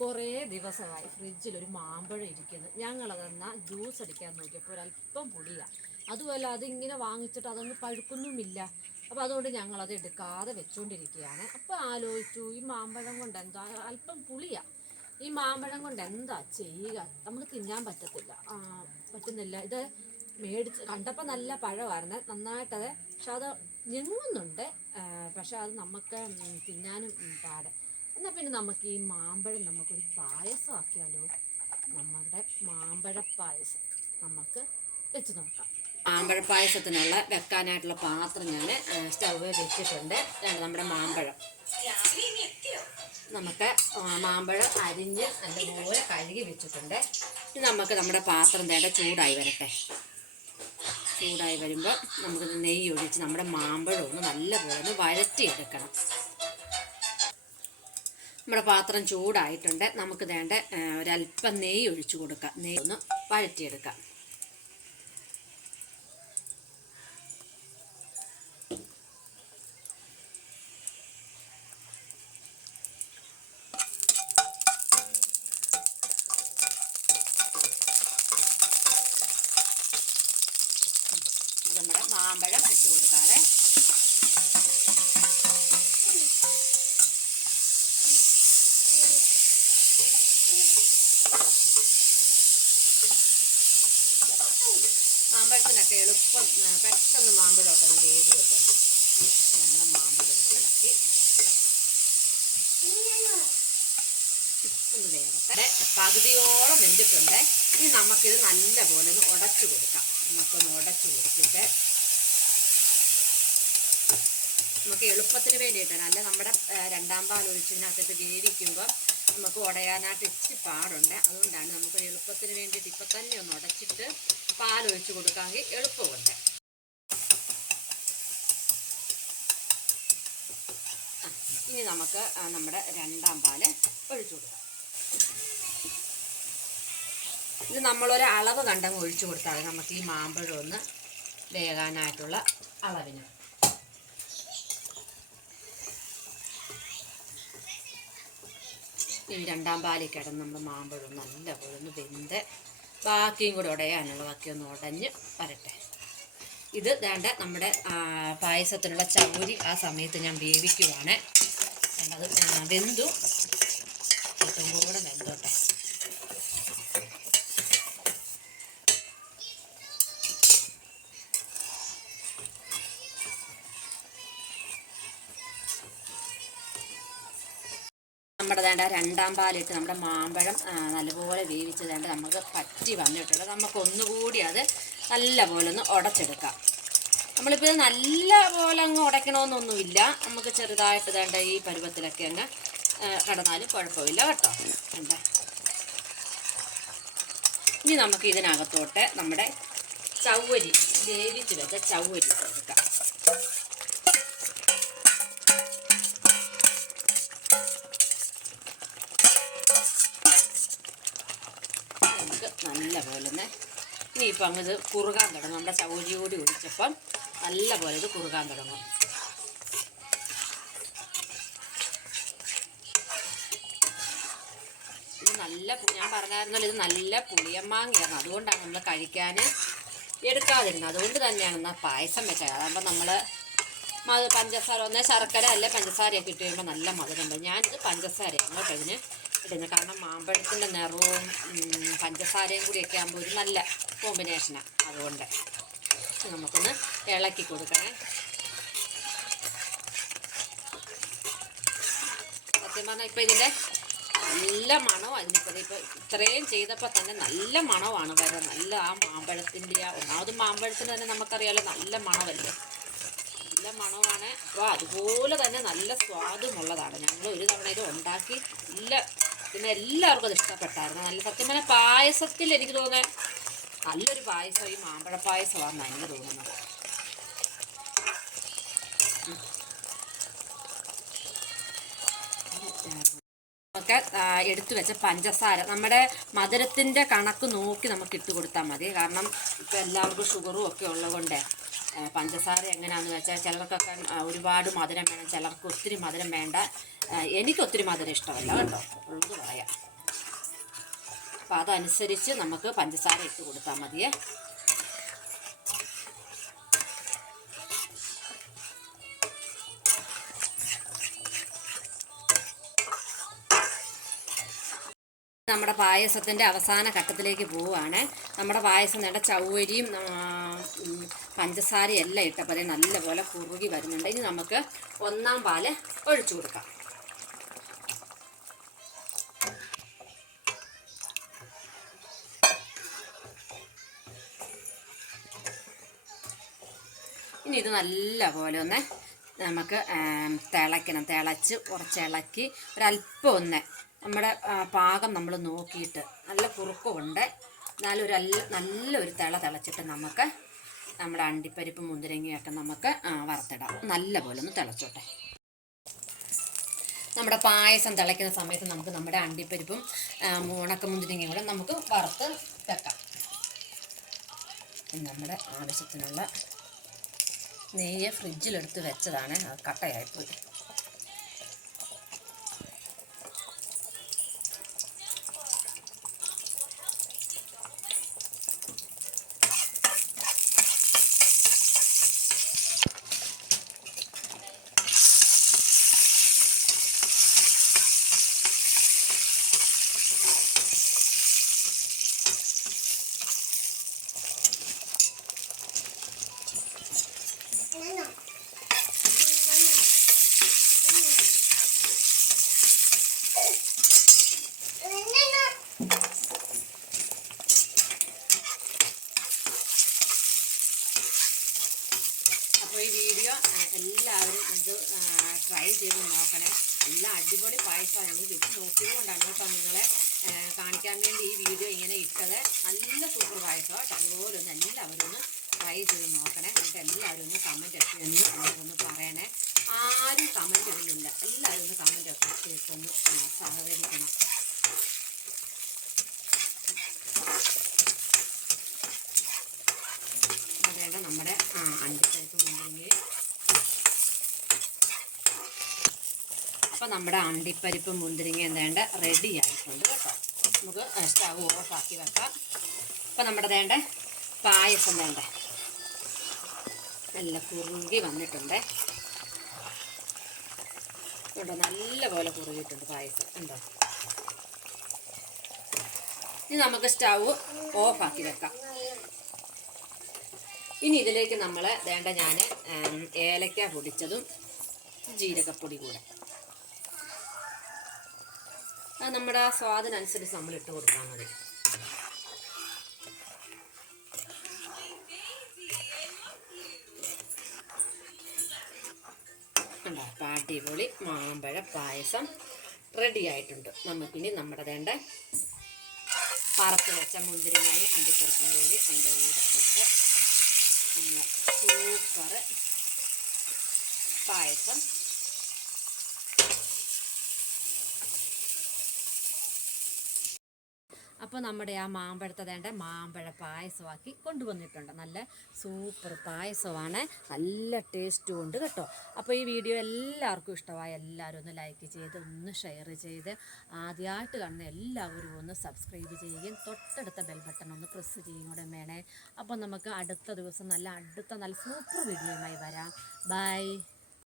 കുറേ ദിവസമായി ഫ്രിഡ്ജിൽ ഒരു മാമ്പഴം ഇരിക്കുന്നു. ഞങ്ങളതെന്നാ ജ്യൂസ് അടിക്കാൻ നോക്കിയപ്പോൾ ഒരല്പം പുളിയാണ് അതുമല്ല അതിങ്ങനെ വാങ്ങിച്ചിട്ട് അതൊന്നും പഴുക്കുന്നുമില്ല. അപ്പോൾ അതുകൊണ്ട് ഞങ്ങളത് എടുക്കാതെ വെച്ചുകൊണ്ടിരിക്കുകയാണ് അപ്പോൾ ആലോചിച്ചു ഈ മാമ്പഴം കൊണ്ട് എന്താ അല്പം പുളിയാണ് ഈ മാമ്പഴം കൊണ്ട് എന്താ ചെയ്യുക? നമ്മൾ തിന്നാൻ പറ്റത്തില്ല. പറ്റുന്നില്ല. ഇത് മേടിച്ച് കണ്ടപ്പോൾ നല്ല പഴമായിരുന്നു. നന്നായിട്ടത് പക്ഷെ അത് ഞെങ്ങുന്നുണ്ട്. പക്ഷെ അത് നമുക്ക് തിന്നാനും പാട്. എന്നാൽ പിന്നെ നമുക്ക് ഈ മാമ്പഴം നമുക്കൊരു പായസം ആക്കിയാലോ നമ്മുടെ മാമ്പഴ പായസം നമുക്ക് വെച്ച് നോക്കാം. മാമ്പഴ പായസത്തിനുള്ള വെക്കാനായിട്ടുള്ള പാത്രം ഞാൻ സ്റ്റൗവിൽ വെച്ചിട്ടുണ്ട്. നമ്മുടെ മാമ്പഴം. നമുക്ക് മാമ്പഴം അരിഞ്ഞ് നല്ലപോലെ കഴുകി വെച്ചിട്ടുണ്ട്. ഇനി നമുക്ക് നമ്മുടെ പാത്രം തേണ്ട ചൂടായി വരട്ടെ. ചൂടായി വരുമ്പോൾ നമുക്ക് നെയ്യ് ഒഴിച്ച് നമ്മുടെ മാമ്പഴം ഒന്ന് നല്ലപോലെ ഒന്ന് വഴറ്റിയെടുക്കണം. നമ്മുടെ പാത്രം ചൂടായിട്ടുണ്ട്. നമുക്ക് വേണ്ട ഒരല്പം നെയ്യ് ഒഴിച്ചു കൊടുക്കാം. നെയ്യ് ഒന്ന് വഴറ്റിയെടുക്കാം. നമ്മുടെ മാമ്പഴം കൊടുക്കാതെ പെട്ടെന്ന് മാമ്പഴമൊക്കെ ഒന്ന് വേവുമല്ലോ നമ്മുടെ മാമ്പഴം ഇളക്കി. ഒന്ന് വേവട്ടെ. പകുതിയോളം വെന്തിട്ടുണ്ട്. ഇനി നമുക്കിത് നല്ല പോലെ ഒന്ന് ഉടച്ചു കൊടുക്കാം. നമുക്കൊന്ന് ഉടച്ചു കൊടുത്തിട്ട് നമുക്ക് എളുപ്പത്തിന് വേണ്ടിയിട്ടാണ്. അല്ല നമ്മുടെ രണ്ടാം പാൽ ഒഴിച്ചതിനകത്തിട്ട് വേവിക്കുമ്പോൾ നമുക്ക് ഉടയാനായിട്ട് ഇച്ചിരി പാടുണ്ട്. അതുകൊണ്ടാണ് നമുക്ക് എളുപ്പത്തിന് വേണ്ടിയിട്ട് ഇപ്പം തന്നെ ഒന്ന് ഉടച്ചിട്ട് പാൽ ഒഴിച്ച് കൊടുക്കാമെങ്കിൽ എളുപ്പമുണ്ട്. ഇനി നമുക്ക് നമ്മുടെ രണ്ടാം പാൽ ഒഴിച്ചു കൊടുക്കാം. ഇത് നമ്മളൊരു അളവ് കണ്ടങ്ങ് ഒഴിച്ചു കൊടുത്താൽ നമുക്ക് ഈ മാമ്പഴം ഒന്ന് വേകാനായിട്ടുള്ള അളവിന്. ഈ രണ്ടാം പാലിൽ കിടന്ന് നമ്മൾ മാമ്പഴം നല്ലപോലെ ഒന്ന് വെന്ത് ബാക്കിയും കൂടെ ഉടയാനുള്ള ബാക്കി ഒന്ന് ഉടഞ്ഞ് വരട്ടെ. ഇത് വേണ്ട നമ്മുടെ പായസത്തിനുള്ള ചൗരി ആ സമയത്ത് ഞാൻ വേവിക്കുവാണ്. അത് വെന്തു. ഏറ്റവും കൂടെ വെന്തോട്ടെ. നമ്മുടെ വേണ്ട രണ്ടാം പാലിട്ട് നമ്മുടെ മാമ്പഴം നല്ലപോലെ വേവിച്ച് വേണ്ട നമുക്ക് പറ്റി വന്നിട്ടുള്ളത് നമുക്ക് ഒന്നുകൂടി അത് നല്ലപോലെ ഒന്ന് ഉടച്ചെടുക്കാം. നമ്മളിപ്പോൾ ഇത് നല്ല പോലെ അങ്ങ് ഉടയ്ക്കണമെന്നൊന്നുമില്ല നമുക്ക് ചെറുതായിട്ട് വേണ്ട ഈ പരുവത്തിലൊക്കെ അങ്ങ് കടന്നാലും കുഴപ്പമില്ല കേട്ടോ. വേണ്ട ഇനി നമുക്ക് ഇതിനകത്തോട്ട് നമ്മുടെ ചവ്വരി വേവിച്ച് വെച്ച ചവ്വരി കൊടുക്കാം നമുക്ക് നല്ല പോലെ തന്നെ ഇനിയിപ്പോൾ അങ്ങ് ഇത് കുറുകാൻ തുടങ്ങും. നമ്മുടെ ചവരി കൂടി ഒഴിച്ചപ്പം നല്ല പോലെ ഇത് കുറുകാൻ തുടങ്ങും. ഇത് നല്ല ഞാൻ പറഞ്ഞായിരുന്നല്ലോ ഇത് നല്ല പുളിയമാങ്ങയാണ് അതുകൊണ്ടാണ് നമ്മൾ കഴിക്കാൻ എടുക്കാതിരുന്നത്. അതുകൊണ്ട് തന്നെയാണ് എന്നാൽ പായസം വെച്ചത്. അതാകുമ്പോൾ നമ്മൾ മധു പഞ്ചസാര ഒന്നേ ശർക്കര അല്ലെ പഞ്ചസാരയൊക്കെ ഇട്ട് കഴിയുമ്പോൾ നല്ല മധുരമുണ്ട് ഞാനിത് പഞ്ചസാരയാണ് കേട്ടോ ഇതിന് ഇടുന്നത്. കാരണം മാമ്പഴത്തിന്റെ നിറവും പഞ്ചസാരയും കൂടിയൊക്കെ ആകുമ്പോൾ ഒരു നല്ല കോമ്പിനേഷനാണ് അതുകൊണ്ട് നമുക്കൊന്ന് ഇളക്കി കൊടുക്കണേ. സത്യം പറഞ്ഞാൽ ഇപ്പോൾ ഇതിന്റെ നല്ല മണമാണ് ഇതിനിപ്പോൾ ഇപ്പോൾ ഇത്രയും ചെയ്തപ്പോൾ തന്നെ നല്ല മണമാണ് വരുന്നത് നല്ല ആ മാമ്പഴത്തിന്റെ ആ ഒന്നാമത് മാമ്പഴത്തിന് തന്നെ നമുക്കറിയാലോ നല്ല മണമല്ലേ. നല്ല മണമാണ് അപ്പോൾ അതുപോലെ തന്നെ നല്ല സ്വാദുമുള്ളതാണ്. ഞങ്ങൾ ഒരു തവണ ഇത് ഉണ്ടാക്കി നല്ല പിന്നെ എല്ലാവർക്കും അത് ഇഷ്ടപ്പെട്ടായിരുന്നു. നല്ല സത്യം പറഞ്ഞാൽ പായസത്തിൽ എനിക്ക് തോന്നുന്നത് നല്ലൊരു പായസം ഈ മാമ്പഴ പായസമാണെന്നാണ് എനിക്ക് തോന്നുന്നത്. ഒക്കെ എടുത്തു വെച്ച പഞ്ചസാര. നമ്മുടെ മധുരത്തിന്റെ കണക്ക് നോക്കി നമുക്ക് ഇട്ട് കൊടുത്താൽ മതി. കാരണം ഇപ്പോൾ എല്ലാവർക്കും ഷുഗറും ഒക്കെ ഉള്ളതുകൊണ്ട് പഞ്ചസാര എങ്ങനെയാണെന്ന് വെച്ചാൽ ചിലർക്കൊക്കെ ഒരുപാട് മധുരം വേണം. ചിലർക്ക് ഒത്തിരി മധുരം വേണ്ട. എനിക്കൊത്തിരി മധുരം ഇഷ്ടമല്ല കേട്ടോ. ഉള്ളത് പറയാം. അപ്പോൾ അതനുസരിച്ച് നമുക്ക് പഞ്ചസാര ഇട്ട് കൊടുത്താൽ മതിയേ. നമ്മുടെ പായസത്തിന്റെ അവസാന ഘട്ടത്തിലേക്ക് പോവുകയാണ്. നമ്മുടെ പായസം നേട ചൗവരിയും പഞ്ചസാരയും എല്ലാം ഇട്ടപ്പോൾ നല്ലപോലെ കുറുകി വരുന്നുണ്ട്. ഇനി നമുക്ക് ഒന്നാം പാൽ ഒഴിച്ചു കൊടുക്കാം. ഇനി ഇത് നല്ല പോലെ ഒന്ന് നമുക്ക് തിളയ്ക്കണം. തിളച്ച് കുറച്ച് ഇളക്കി ഒരല്പം ഒന്ന് നമ്മുടെ പാകം നമ്മൾ നോക്കിയിട്ട് നല്ല കുറുക്കുമുണ്ട്. എന്നാലും ഒരു നല്ലൊരു തിള തിളച്ചിട്ട് നമുക്ക് നമ്മുടെ അണ്ടിപ്പരിപ്പ് മുന്തിരിങ്ങയൊക്കെ നമുക്ക് വറുത്തിടാം. നല്ല പോലെ ഒന്ന് തിളച്ചോട്ടെ. നമ്മുടെ പായസം തിളയ്ക്കുന്ന സമയത്ത് നമുക്ക് നമ്മുടെ അണ്ടിപ്പരിപ്പും ഉണക്ക മുന്തിരിങ്ങയും കൂടെ നമുക്ക് വറുത്ത് വെക്കാം. നമ്മുടെ ആവശ്യത്തിനുള്ള നെയ്യ് ഫ്രിഡ്ജിലെടുത്ത് വെച്ചതാണ്. അത് കട്ടയായിപ്പോയി അപ്പോൾ ഈ വീഡിയോ ആ, എല്ലാവരും ഇത് ട്രൈ ചെയ്ത് നോക്കണേ എല്ലാം അടിപൊളി പായസമാണ് ഞങ്ങൾ വെച്ച് നോക്കിയത് കൊണ്ടാണ് കേട്ടോ നിങ്ങളെ കാണിക്കാൻ വേണ്ടി ഈ വീഡിയോ ഇങ്ങനെ ഇട്ടത്. നല്ല സൂപ്പർ പായസം കേട്ടോ. അതുപോലെ ഒന്ന് എല്ലാവരും ഒന്ന് ട്രൈ ചെയ്ത് നോക്കണേ. എന്നിട്ട് എല്ലാവരും ഒന്ന് കമന്റ് ഒക്കെ ഒന്ന് ഒന്ന് പറയണേ. ആരും കമന്റ് ഇടുന്നില്ല എല്ലാവരും ഒന്ന് കമന്റ് ഒക്കെ ഒന്ന് സഹകരിക്കണം അതേണ്ട നമ്മുടെ ആ അണ്ടിപ്പരിപ്പ് മുന്തിരിങ്ങ അപ്പം നമ്മുടെ അണ്ടിപ്പരിപ്പ് മുന്തിരിങ്ങ എന്താണ്ട് റെഡി ആയിട്ടുണ്ട് കേട്ടോ. നമുക്ക് സ്റ്റവ് ഓഫ് ആക്കി വെക്കാം. അപ്പം നമ്മുടെ വേണ്ട പായസം വേണ്ട നല്ല കുറുകി വന്നിട്ടുണ്ട്. ഇവിടെ നല്ല പോലെ കുറുകിയിട്ടുണ്ട് പായസം. ഉണ്ടോ ഇനി നമുക്ക് സ്റ്റവ് ഓഫ് ആക്കി വെക്കാം. ഇനി ഇതിലേക്ക് നമ്മൾ വേണ്ട ഞാൻ ഏലക്ക പൊടിച്ചതും ജീരകപ്പൊടി കൂടെ. അത് നമ്മുടെ ആ സ്വാദിനനുസരിച്ച് നമ്മൾ ഇട്ട് കൊടുത്താൽ മതി. കണ്ടോ അപ്പം അടിപൊളി മാമ്പഴ പായസം റെഡി ആയിട്ടുണ്ട്. നമുക്കിനി നമ്മുടെ വേണ്ട പറത്ത് വെച്ച മുന്തിരിങ്ങായി അണ്ടിപ്പറക്കും കൂടി അതിന്റെ കൂടെ വെച്ച് നമ്മൾ സൂപ്പർ പായസം. അപ്പോൾ നമ്മുടെ ആ മാമ്പഴത്തെ വേണ്ട മാമ്പഴ പായസമാക്കി കൊണ്ടുവന്നിട്ടുണ്ട്. നല്ല സൂപ്പർ പായസമാണ്. നല്ല ടേസ്റ്റും ഉണ്ട് കേട്ടോ. അപ്പോൾ ഈ വീഡിയോ എല്ലാവർക്കും ഇഷ്ടമായ എല്ലാവരും ഒന്ന് ലൈക്ക് ചെയ്ത് ഒന്ന് ഷെയർ ചെയ്ത് ആദ്യമായിട്ട് കാണുന്ന എല്ലാവരും ഒന്ന് സബ്സ്ക്രൈബ് ചെയ്യുകയും തൊട്ടടുത്ത ബെൽ ബട്ടൺ ഒന്ന് പ്രസ് ചെയ്യുകയും കൂടെ വേണേ. അപ്പോൾ നമുക്ക് അടുത്ത ദിവസം നല്ല അടുത്ത നല്ല സൂപ്പർ വീഡിയോയുമായി വരാം. ബൈ